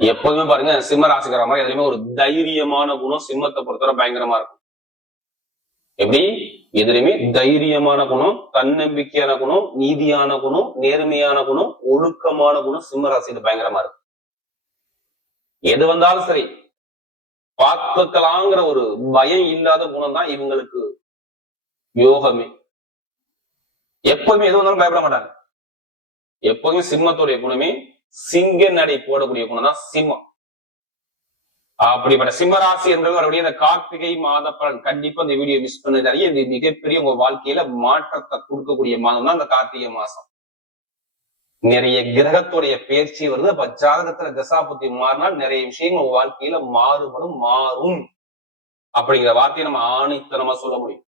எப்போதுமே பாருங்க சிம்ம ராசிக்கார மாதிரி எதுலையுமே ஒரு தைரியமான குணம் சிம்மத்தை பொறுத்தவரை பயங்கரமா இருக்கும். எப்படி எதுலையுமே தைரியமான குணம், தன்னம்பிக்கையான குணம், நீதியான குணம், நேர்மையான குணம், ஒழுக்கமான குணம் சிம்ம ராசியில பயங்கரமா இருக்கும். எது வந்தாலும் சரி பார்த்துக்கலாங்கிற ஒரு பயம் இல்லாத குணம் தான் இவங்களுக்கு யோகமே. எப்போதுமே எது வந்தாலும் பயப்பட மாட்டாங்க. எப்போதுமே சிம்மத்துடைய குணமே சிங்க நடை போடக்கூடிய குணம் தான் சிம்மம். அப்படிப்பட்ட சிம்மராசி என்றது மறுபடியும் இந்த கார்த்திகை மாத பலன் கண்டிப்பா இந்த வீடியோ மிஸ் பண்ணதாலே இது மிகப்பெரிய உங்க வாழ்க்கையில மாற்றத்தை கொடுக்கக்கூடிய மாதம் தான் இந்த கார்த்திகை மாசம். நிறைய கிரகத்துடைய பயிற்சி வருது. அப்ப ஜாதகத்துல தசாபுத்தி மாறினால் நிறைய விஷயங்கள் உங்க வாழ்க்கையில மாறும் அப்படிங்கிற வார்த்தையை நம்ம ஆணித்தனமா சொல்ல முடியும்.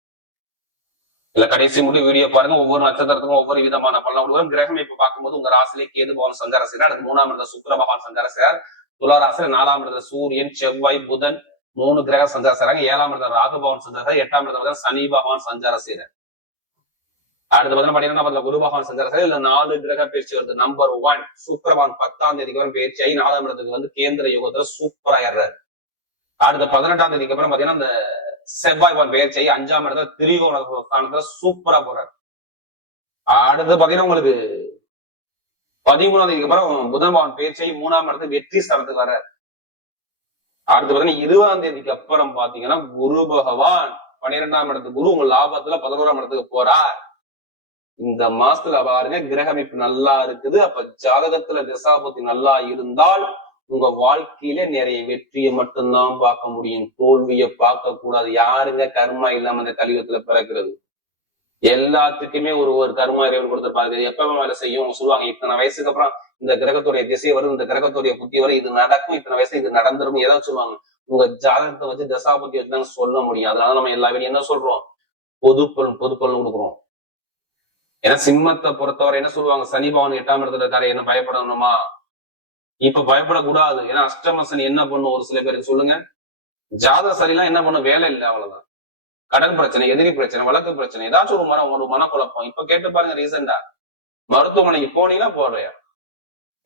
இல்ல கடைசி மட்டும் வீடியோ பாருங்க. ஒவ்வொரு நட்சத்திரத்துக்கும் ஒவ்வொரு விதமான பலன் கொடுக்குறோம். கிரகம் இப்ப பார்க்கும்போது உங்க ராசிலே கேது பகவான் சஞ்சார செய்யறார். அடுத்து 3ஆம் இடத்துல சுக்கிர பகவான் சஞ்சார செய்யறார். துலா ராசியில 4ஆம் இடத்துல சூரியன், செவ்வாய், புதன் 3 கிரக சஞ்சாரம் செய்யறாங்க. 7ஆம் இடத்துல ராகு பகவான் சஞ்சாரம், 8ஆம் இடத்துல சனி பகவான் சஞ்சாரம் செய்யறார். அடுத்து பாத்தீங்கன்னா குரு பகவான் சஞ்சாரம் செய்யறாரு. இல்ல 4 கிரக பயிற்சி வருது. நம்பர் 1 சுக்கிர பகவான் 10ஆம் தேதிக்கு அப்புறம் பயிற்சி ஆகி 4ஆம் இடத்துக்கு கேந்திர யோகத்துல சூப்பரா ஏறாரு. அடுத்த 18ஆம் தேதிக்கு அப்புறம் பாத்தீங்கன்னா இந்த செவ்வாய் பகவான் பயிற்சி ஆகி 5ஆம் இடத்துல திரிகோண ஸ்தானத்துல சூப்பரா போறாரு. அடுத்து பாத்தீங்கன்னா உங்களுக்கு 13ஆம் தேதிக்கு அப்புறம் புதன் பகவான் பயிற்சி ஆகி 3ஆம் இடத்துக்கு வெற்றி ஸ்தானத்துக்கு வர்றாரு. அடுத்து பாத்தீங்கன்னா 20ஆம் தேதிக்கு அப்புறம் பாத்தீங்கன்னா குரு பகவான் 12ஆம் இடத்துக்கு குரு உங்க லாபத்துல 11ஆம் இடத்துக்கு போறார். இந்த மாசத்துல பாருங்க கிரக அமைப்பு நல்லா இருக்குது. அப்ப ஜாதகத்துல திசாபுத்தி நல்லா இருந்தால் உங்க வாழ்க்கையில நிறைய வெற்றியை மட்டும்தான் பார்க்க முடியும். தோல்வியை பார்க்க கூடாது. யாருங்க கர்மா இல்லாம இந்த கலியுகத்துல பிறக்கிறது? எல்லாத்துக்குமே ஒரு கர்மா இறைவன் கொடுத்துருப்பாரு. எப்பவுமே வேலை செய்யும் சொல்லுவாங்க. இத்தனை வயசுக்கு அப்புறம் இந்த கிரகத்துடைய திசை வரும், இந்த கிரகத்துடைய புத்தி வரும், இது நடக்கும், இத்தனை வயசு இது நடந்துரும் ஏதாவது சொல்லுவாங்க. உங்க ஜாதகத்தை வச்சு தசாபுத்தி வச்சுதான் சொல்ல முடியும். அதனால நம்ம எல்லா வீடும் என்ன சொல்றோம்? பொதுப்பலன் கொடுக்குறோம். ஏன்னா சிம்மத்தை பொறுத்தவரை என்ன சொல்லுவாங்க? சனி பகவான் 8ஆம் இடத்துல இருக்காரு, என்ன பயப்படணுமா? இப்ப பயப்படக்கூடாது. ஏன்னா அஷ்டம சனி என்ன பண்ணும்? ஒரு சில பேருக்கு சொல்லுங்க. ஜாதக சனிலாம் என்ன பண்ணும்? வேலை இல்லை, அவ்வளவுதான். கடன் பிரச்சனை, எதிரி பிரச்சனை, வழக்கு பிரச்சனை, ஏதாச்சும் ஒரு மனக்குழப்பம். இப்ப கேட்டு பாருங்க. ரீசெண்டா மருத்துவமனைக்கு போனீங்கன்னா போடுறியா?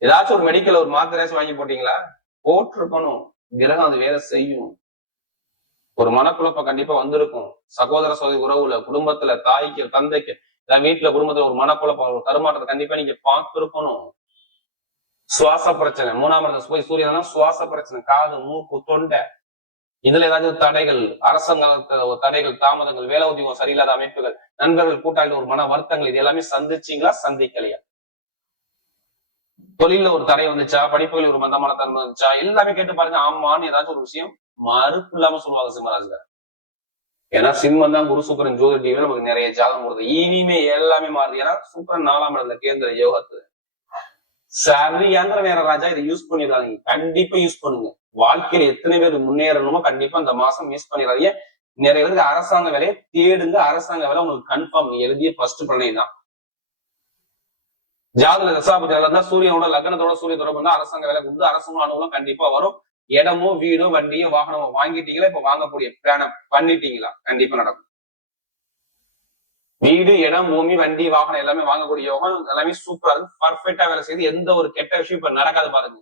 ஏதாச்சும் ஒரு மெடிக்கல் ஒரு மாத்திரை வாங்கி போட்டீங்களா? போட்டிருக்கணும். கிரகம் அது வேலை செய்யும். ஒரு மனக்குழப்பம் கண்டிப்பா வந்திருக்கும். சகோதர சகோதரி உறவுல, குடும்பத்துல, தாய்க்கு, தந்தைக்கு, வீட்டுல, குடும்பத்துல ஒரு மனக்குழப்பம், ஒரு தருமாற்றத்தை கண்டிப்பா நீங்க பார்த்திருக்கணும். சுவாச பிரச்சனை, 3ஆம் இடத்துல போய் சூரியனா சுவாச பிரச்சனை, காது, மூக்கு, தொண்டை, இதுல ஏதாச்சும் தடைகள், அரசாங்க தடைகள், தாமதங்கள், வேலை உத்தியோகம் சரியில்லாத அமைப்புகள், நண்பர்கள் கூட்டாளிகள் ஒரு மன வருத்தங்கள், இது எல்லாமே சந்திச்சீங்களா? சந்திக்கலையா? தொழில ஒரு தடை வந்துச்சா? படிப்புகளில் ஒரு மந்தமான தன்மை வந்துச்சா? எல்லாமே கேட்டு பாருங்க. ஆமான்னு ஏதாச்சும் ஒரு விஷயம் மறுப்பு இல்லாம சொல்லுவாங்க சிம்மராசிக்காரர். ஏன்னா சிம்மம் தான் குரு சுக்கரன் ஜோதி டிவில நமக்கு நிறைய ஜாதகம் வருது. இனிமே எல்லாமே மாறுது. ஏன்னா சுக்கரன் 4ஆம் இடத்துல கேந்திர யோகத்துல சரியான நேரம் ராஜா. இதை யூஸ் பண்ணிடுறாங்க. கண்டிப்பா யூஸ் பண்ணுங்க. வாழ்க்கையில எத்தனை பேர் முன்னேறணுமோ கண்டிப்பா இந்த மாசம் யூஸ் பண்ணிடுறாங்க. நிறைய பேருக்கு அரசாங்க வேலையை தேடுங்க. அரசாங்க வேலை உங்களுக்கு கன்ஃபார்ம். எழுதிய ஃபர்ஸ்ட் பலனை தான். ஜாதக தசாபுத்தி இருந்தா சூரியனோட லக்னத்தோட சூரிய தொடர்பு தான் அரசாங்க வேலை கொடுத்து அரசாங்க அனுகூலம் கண்டிப்பா வரும். இடமோ வீடோ வண்டியோ வாகனமோ வாங்கிட்டீங்களா? இப்ப வாங்கக்கூடிய பிளான பண்ணிட்டீங்களா? கண்டிப்பா நடக்கும். வீடு, இடம், பூமி, வண்டி, வாகனம் எல்லாமே வாங்கக்கூடிய யோகம் எல்லாமே சூப்பரா இருக்கு. பர்ஃபெக்டா வேலை செய்து எந்த ஒரு கெட்ட விஷயம் இப்ப நடக்காது பாருங்க.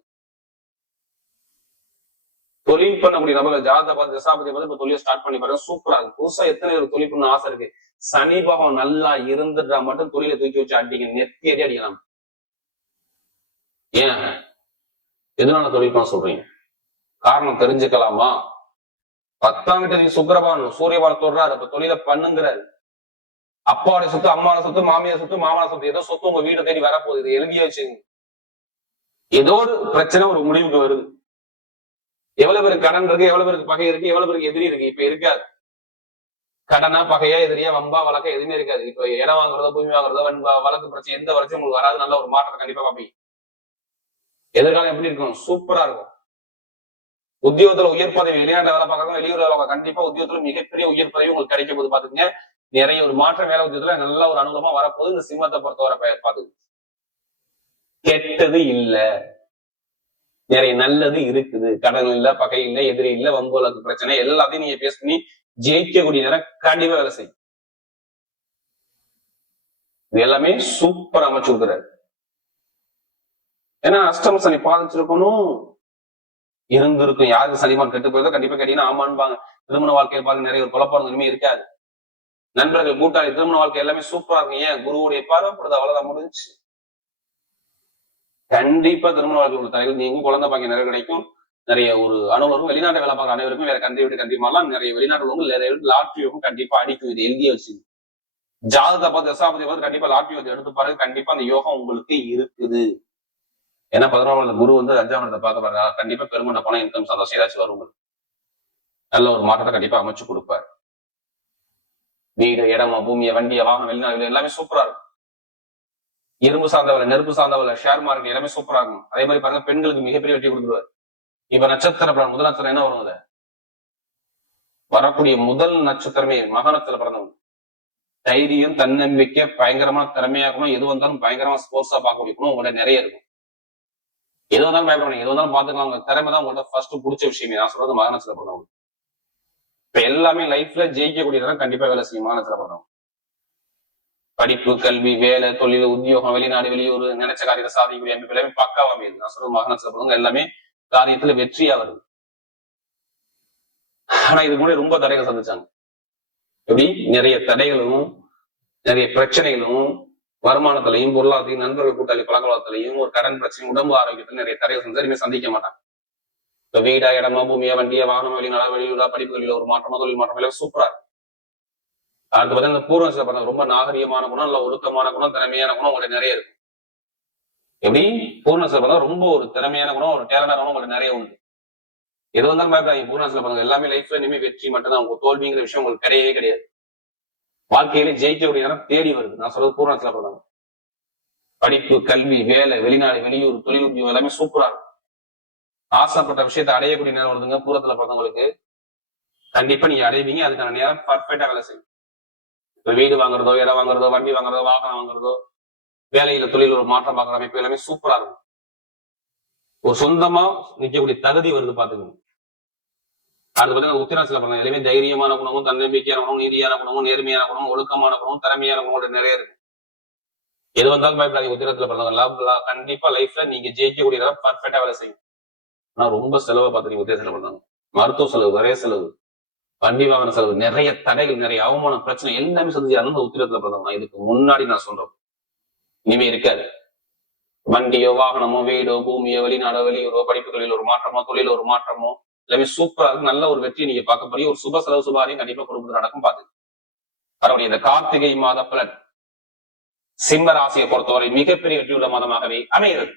தொழில் பண்ணக்கூடிய நபர்கள் ஜாதகத்தை பார்த்து தசாபதி பார்த்து இப்ப தொழில் ஸ்டார்ட் பண்ணி பாருங்க. சூப்பரா இருக்கு. புதுசா எத்தனை ஒரு தொழில் பண்ண ஆசை இருக்கு. சனி பகவான் நல்லா இருந்துட்டா மட்டும் தொழிலை தூக்கி வச்சு அடிங்க. நெத்தி அடி அடிக்கலாம். ஏன் எதனால தொழில் பண்ண சொல்றீங்க? காரணம் தெரிஞ்சுக்கலாமா? 10ஆம் வீட்டுக்கு சுக்கிரபகவான் சூரியபகவான் சொல்றாரு. அப்ப தொழிலை பண்ணுங்கிறாரு. அப்பாவுடைய சொத்து, அம்மாவோட சொத்து, மாமியார் சொத்து, மாமாவோட சொத்து, ஏதோ சொத்து உங்க வீட்டை தேடி வரப்போகுது. இது எழுதியா வச்சுங்க. ஏதோ ஒரு பிரச்சனை ஒரு முடிவுக்கு வருது. எவ்வளவு பேருக்கு கடன் இருக்கு, எவ்வளவு பேருக்கு பகை இருக்கு, எவ்வளவு பேருக்கு எதிரி இருக்கு? இப்ப இருக்காது. கடனா, பகையா, எதிரியா, வம்பா, வழக்கா எதுவுமே இருக்காது. இப்ப இடம் வாங்குறதோ, பூமி வாங்குறதோ, வழக்கு பிரச்சனை எந்த வரைக்கும் உங்களுக்கு வராது. நல்ல ஒரு மாற்றத்தை கண்டிப்பா பார்ப்பீங்க. எதிர்காலம் எப்படி இருக்கும்? சூப்பரா இருக்கும். உத்தியோகத்துல உயர் பதவி, வெளிநாட்டு வேலை பார்க்கறவங்க, வெளியூர் வேலை பார்க்க கண்டிப்பா உத்தியோகத்துல மிகப்பெரிய உயர் பதவி உங்களுக்கு கிடைக்கும் போது பாத்துக்கங்க. நிறைய ஒரு மாற்றம் வேலை உத்தியோகத்துல நல்ல ஒரு அனுகூலமா வரப்போகுது. இந்த சிம்மத்தை பொறுத்தவரை பாத்துக்கு கெட்டது இல்ல, நிறைய நல்லது இருக்குது. கடன் இல்ல, பகை இல்ல, எதிரி இல்ல, வம்பு வழக்கு பிரச்சனை எல்லாத்தையும் நீங்க பேஸ் பண்ணி ஜெயிக்கக்கூடிய நேரம் கண்டிப்பா வேலை செய்யும். இது எல்லாமே சூப்பர் அமைச்சு கொடுக்குறாரு. ஏன்னா அஷ்டம சனி பாதிச்சிருக்கணும். இருந்திருக்கும். யாருக்கு சனிமான் கெட்டு போயிருந்தோ கண்டிப்பா கேட்டீங்கன்னா ஆமான்பாங்க. திருமண வாழ்க்கையில் பாருங்க நிறைய ஒரு குழப்பம் இனிமே இருக்காது. நண்பர்கள் கூட்டாளி திருமண வாழ்க்கை எல்லாமே சூப்பரா இருக்கும். ஏன் குருவுடைய பார்வைப்படுது, அவ்வளவுதான் முடிஞ்சு. கண்டிப்பா திருமண வாழ்க்கை உள்ள தலைகள் நீங்க குழந்தை பாக்கியம் நிறைய கிடைக்கும். நிறைய ஒரு அனுபவம் வெளிநாட்டு வேலை பார்க்குற அனைவருக்கும் வேற கண்ட்ரி விட்டு கண்டிப்பாலாம் நிறைய வெளிநாட்டு நிறைய லாட்ரியும் கண்டிப்பா அடிக்கும். இது எழுதிய வச்சு ஜாதகத்தை பார்த்து தசாபதி பார்த்து கண்டிப்பா லாட்ரி வந்து எடுத்து பாருங்க. கண்டிப்பா அந்த யோகம் உங்களுக்கு இருக்குது. ஏன்னா 11 குரு வந்து 5ஆம் இடத்தை பார்க்க பாருங்க. கண்டிப்பா பெருமண்ட பணம் இன்கம் சந்தோஷம் ஏதாச்சும் வரும். நல்ல ஒரு மாற்றத்தை கண்டிப்பா அமைச்சு கொடுப்பாரு. வீடு, இடம், பூமியை, வண்டியை, வாகனம், வெளிநாடு எல்லாமே சூப்பரா இருக்கும். இரும்பு சார்ந்தவரை, நெருப்பு சார்ந்தவரை, ஷேர் மார்க்கெட் எல்லாமே சூப்பரா இருக்கும். அதே மாதிரி பாருங்க பெண்களுக்கு மிகப்பெரிய வெற்றி கொடுத்துருவாரு. இப்ப நட்சத்திர பலன் முதல் நட்சத்திரம் என்ன வருங்க? வரக்கூடிய முதல் நட்சத்திரமே மகரத்துல பிறந்தவங்க. தைரியம், தன்னம்பிக்கை, பயங்கரமா திறமையாக்கணும். எது வந்தாலும் பயங்கரமா ஸ்போர்ட்ஸா பார்க்கக்கூடிய குணம் உங்கள்ட்ட நிறைய இருக்கும். எது வந்தாலும் பயப்படணும், எது வந்தாலும் பாத்துக்கலாம். உங்க திறமை தான் உங்கள்ட்ட ஃபர்ஸ்ட் பிடிச்ச விஷயமே. நான் சொல்றது மகரத்துல பிறந்தவங்க. இப்ப எல்லாமே லைஃப்ல ஜெயிக்கக்கூடியதான் கண்டிப்பா வேலை செய்யும் மகரத்துல பிறந்தவங்க. படிப்பு, கல்வி, வேலை, தொழில், உத்தியோகம், வெளிநாடு, வெளியூர், நினைச்ச காரியத்தை சாதிக்கக்கூடிய அமைப்பு எல்லாமே பக்காவா அமையுது. நான் சொல்றது மகனத்துல பிறந்தவங்க எல்லாமே காரியத்துல வெற்றியா வருது. ஆனா இதுக்கு முன்னாடி ரொம்ப தடைகள் சந்திச்சாங்க. எப்படி நிறைய தடைகளும் நிறைய பிரச்சனைகளும் வருமானத்திலையும் பொருளாதாரத்தையும் நண்பர்கள் கூட்டாளி பழக்கவழக்கத்திலையும் ஒரு கடன் பிரச்சனையும் உடம்பு ஆரோக்கியத்துல நிறைய தடைகள் சந்திச்சு சந்திக்க மாட்டாங்க. இப்ப வீடா, இடமா, பூமியா, வண்டியா, வாகனம், வெளிநாடா, வெளியூரா, படிப்புகளில் ஒரு மாற்றமா, தொழில் மாற்றம் எல்லாம் சூப்பரா இருக்கு. அடுத்து பார்த்தா பூர்வ நட்சத்திரம் ரொம்ப நாகரிகமான குணம், நல்ல ஒழுக்கமான குணம், திறமையான குணம் உங்களுக்கு நிறைய இருக்கு. எப்படி பூர்வ நட்சத்திரம் ரொம்ப ஒரு திறமையான குணம், ஒரு டேலண்டான குணம் உங்களுக்கு நிறைய உண்டு. எது வந்தாலும் பயப்படாதீங்க. பூர்வ நட்சத்திரம் எல்லாமே லைஃப்ல இனிமே வெற்றி மட்டும்தான். உங்க தோல்விங்கிற விஷயம் உங்களுக்கு கிடையவே கிடையாது. வாழ்க்கையிலே ஜெயிக்கக்கூடிய நேரம் தேடி வருது. நான் சொல்றது பூர்வ நட்சத்திரம். படிப்பு, கல்வி, வேலை, வெளிநாடு, வெளியூர், தொழில், உத்தியோகம் எல்லாமே சூப்பரா இருக்கும். ஆசைப்பட்ட விஷயத்தை அடையக்கூடிய நேரம் வருதுங்க. பூரத்துல பிறந்தவங்களுக்கு கண்டிப்பா நீங்க அடைவீங்க. அதுக்கான நேரம் பர்ஃபெக்டா வேலை செய்யும். இப்ப வீடு வாங்குறதோ, இடம் வாங்குறதோ, வண்டி வாங்குறதோ, வாகனம் வாங்குறதோ, வேலையில தொழில் ஒரு மாற்றம் பார்க்குற அமைப்பு எல்லாமே சூப்பரா இருக்கும். ஒரு சொந்தமா நிக்கக்கூடிய தகுதி வருது பாத்துக்கணும். அது பார்த்தீங்கன்னா உத்திராட்சியில பண்ண எல்லாமே தைரியமான குணமும், தன்னம்பிக்கையான குணமும், நீதியான குணமும், நேர்மையான குணமும், ஒழுக்கமான குணமும், திறமையான குணமும் நிறைய இருக்கு. எது வந்தாலும் பயப்படாதீங்க. உத்திரத்துல பண்ணவங்க கண்டிப்பா லைஃப்ல நீங்க ஜெயிக்கக்கூடிய பர்ஃபெக்டா வேலை செய்யும். ஆனா ரொம்ப செலவை பார்த்துருக்கீங்க உத்திரத்துல பண்ணாங்க. மருத்துவ செலவு, நிறைய செலவு, வண்டி வாகன செலவு, நிறைய தடைகள், நிறைய அவமான பிரச்சனை எல்லாமே சந்திச்சு அந்த உத்திரத்துல பிறந்தவங்க. இதுக்கு முன்னாடி நான் சொல்றேன் இனிமே இருக்காது. வண்டியோ, வாகனமோ, வீடோ, பூமியோ, வெளிநாடோ, வெளியூரோ, படிப்புகளில் ஒரு மாற்றமோ, தொழில ஒரு மாற்றமோ எல்லாமே சூப்பரா இருக்கு. நல்ல ஒரு வெற்றியை நீங்க பார்க்க போறீங்க. ஒரு சுப செலவு சுபாரியும் கண்டிப்பா குடும்பத்தில் நடக்கும். பாத்து பரவாயில்ல. இந்த கார்த்திகை மாத பலன் சிம்ம ராசியை பொறுத்தவரை மிகப்பெரிய வெற்றியுள்ள மாதமாகவே அமைகிறது.